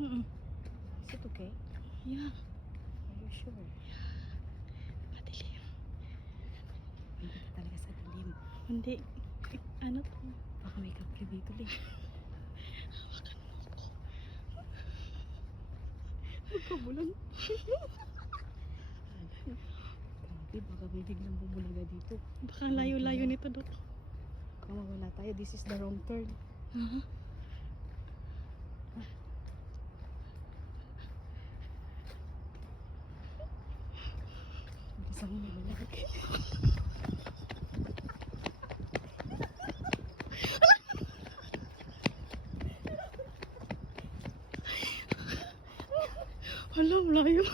Mm-mm. Is it okay? Yeah. Are you sure? Madilim. Hindi ka talaga sa dilim. Hindi. Ano to? Baka may kapre dito din. Hawakan mo ako. Magkabulan. Grabe, baka may biglang bumulaga dito. Baka layo-layo nito, Dok. Baka mawala tayo. This is the wrong turn. Uh-huh. Bilis ako mabulag. Alam, layo.